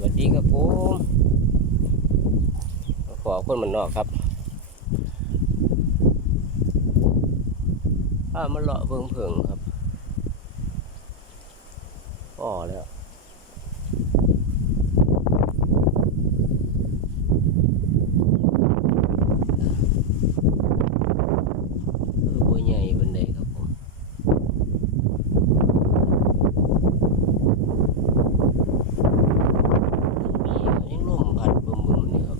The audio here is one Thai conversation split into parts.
สวัสดีครับผมขอคนมันนอกครับถ้ามันเลาะเพิ่งเพิงครับอ๋อแล้วเออบัวใหญ่บันไดครับผม มียังลมพัดบึมบึมนี่ครับ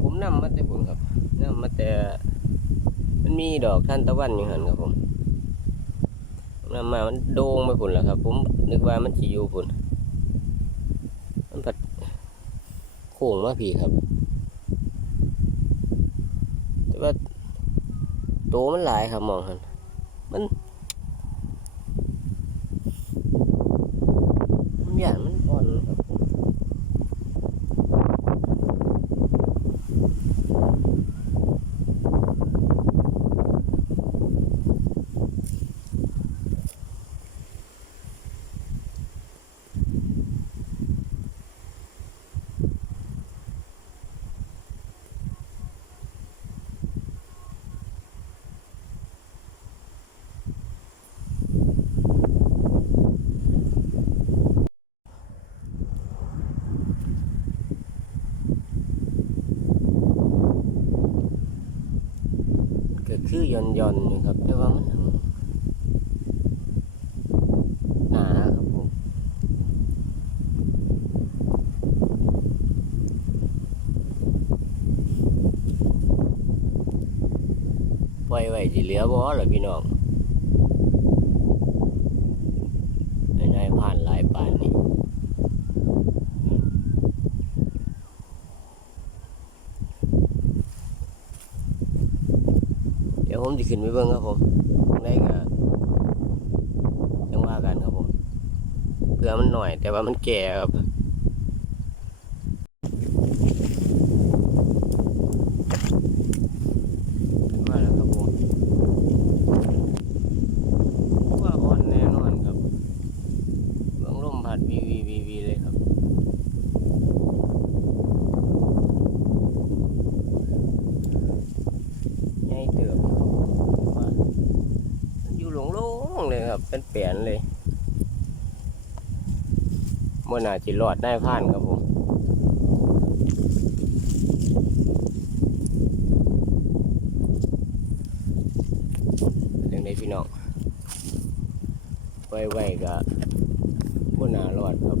ผมนำมาแต่ผลครับนำ มาแต่ มันมีดอกท่านตะวันอยู่หันครับผมนำมามันโด่งไปผุนแล้วครับ ผมนึกว่ามันสิอยู่ผุนมันผัดโค้งมาพี่ครับ แต่ว่าโตมันหลายครับมองหันมัน ผมอยากมันอ่อนครับผมก็ คือย่อนย่อนอยู่ครับแต่ว่ามันหนาครับผมปล่อยไว้สิเหลือบ่ล่ะพี่น้องได้ได้ผ่านหลายป่านนี่ ยวผมจะขึ้นไปเบิ่งครับผมได้ก็ยังว่ากันครับผมเกลือมันหน่อย แต่ว่ามันแก่ครับ มาแล้วครับผมว่าอ่อนแน่นอนครับเบื้องลมพัดวีวีวีวีเลยครับใหญ่เติบว่ามันอยู่หลงๆ เป็นเปลี่ยนเลยมื่อน่าจิรอดได้ผ่านครับผมเป็นยังไงพี่น้องไว้ไว้กับน่ารอดครับ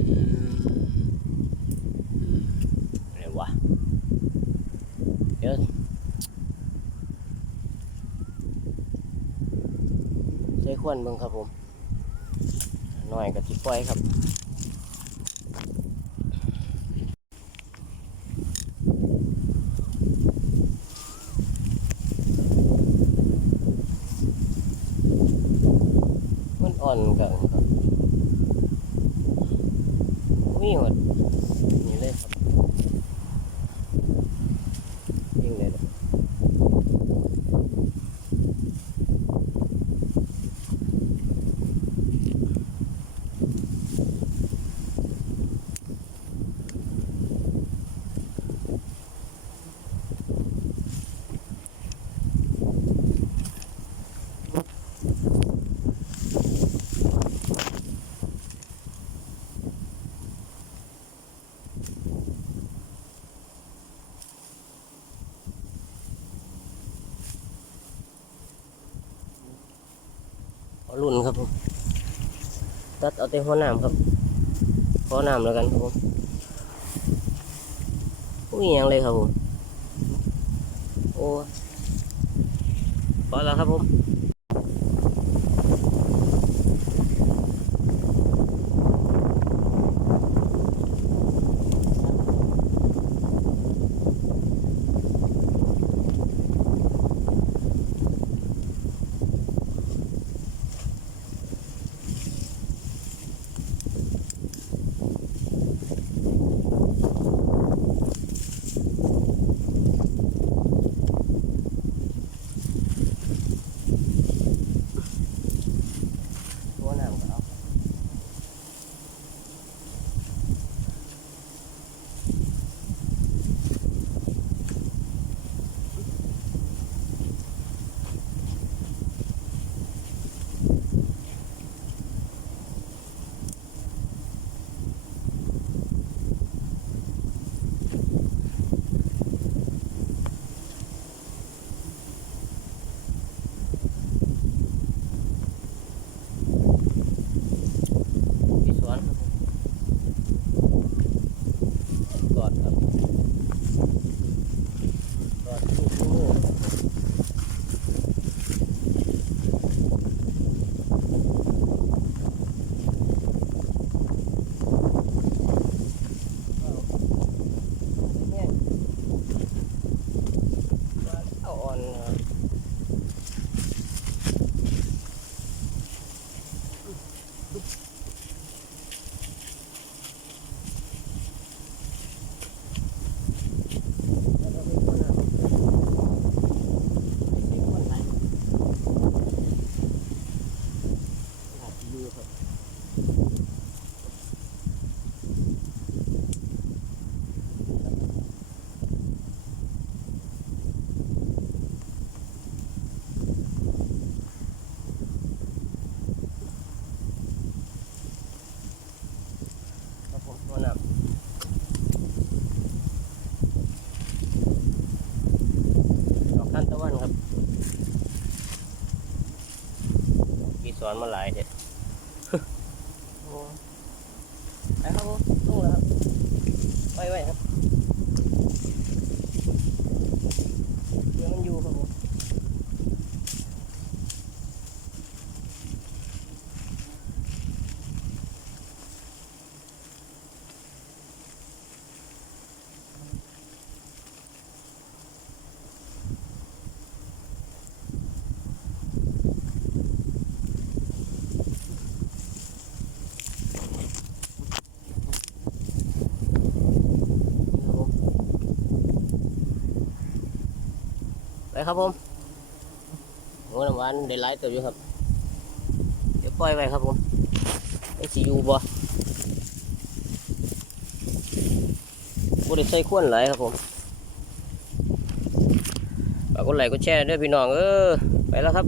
อืมอะไรวะเดี๋ยว ใช้ควนเบิ่งครับผมหน่อยกับสิปล่อยครับมันอ่อนกันครับมีหมดนี่เลยครับยิงเลยนะเอา รุ่นครับผม ตัดเอาแต่หัวน้ำครับหัวน้ำแล้วกันครับผมอุ้ยยังเลยครับผม โอ้พอแล้วครับผม สอนมาหลายเด้โอ้ไปครับผมลงแล้วครับไปไว้ครับเดี๋ยวมันอยู่ครับผม ไป ครับผมโอ้น้ำหวานได้หลายตัวอยู่ครับ เดี๋ยวปล่อยไว้ครับผมไอ้สิอยู่บ่บ่ได้ใส่ขวนหลยครับผมฝากกดไลค์กดแชร์ด้วยพี่น้องเออไปแล้วครับ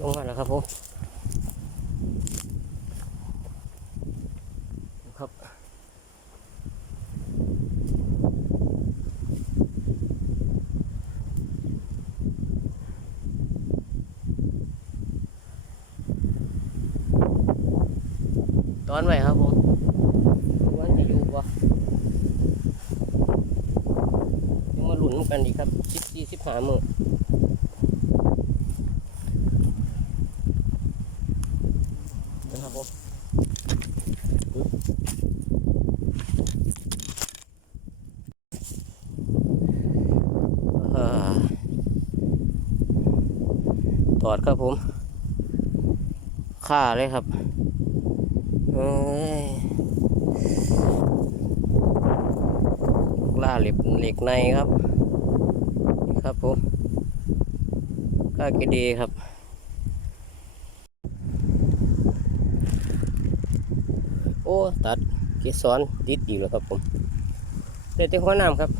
ลงมาแล้วครับผมครับ ตอนไว้ครับผมวันจะอยู่บ่ยังมาหลุนกันอีกครับสิบสี่สิบหามือนะครับผมปึ๊บอ่าถอดครับผม ค่าเลยครับ เอ้ยล่าเหล็กเหล็กในครับครับผมก้าเกดีครับโอ้ตัดเกสรติดอีกแล้วครับผมเด็ดที่หัวน้ำครับ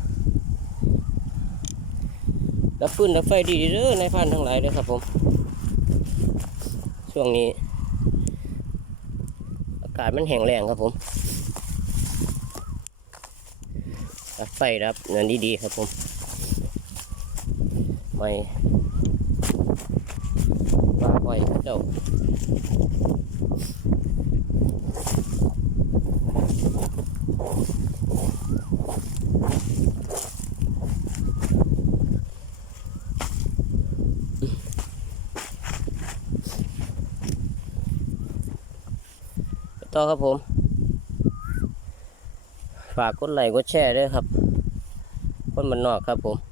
ดับฟืนดับไฟดีเด้อในพันทั้งหลายเด้อครับผม ช่วงนี้ากาศมันแห้งแรงครับผมตัดไฟรับเงินดีๆครับผมไม่วางไว้เจ้า ต่อครับผม ฝากกดไลค์กดแชร์ด้วยครับ คนมันนอกครับผม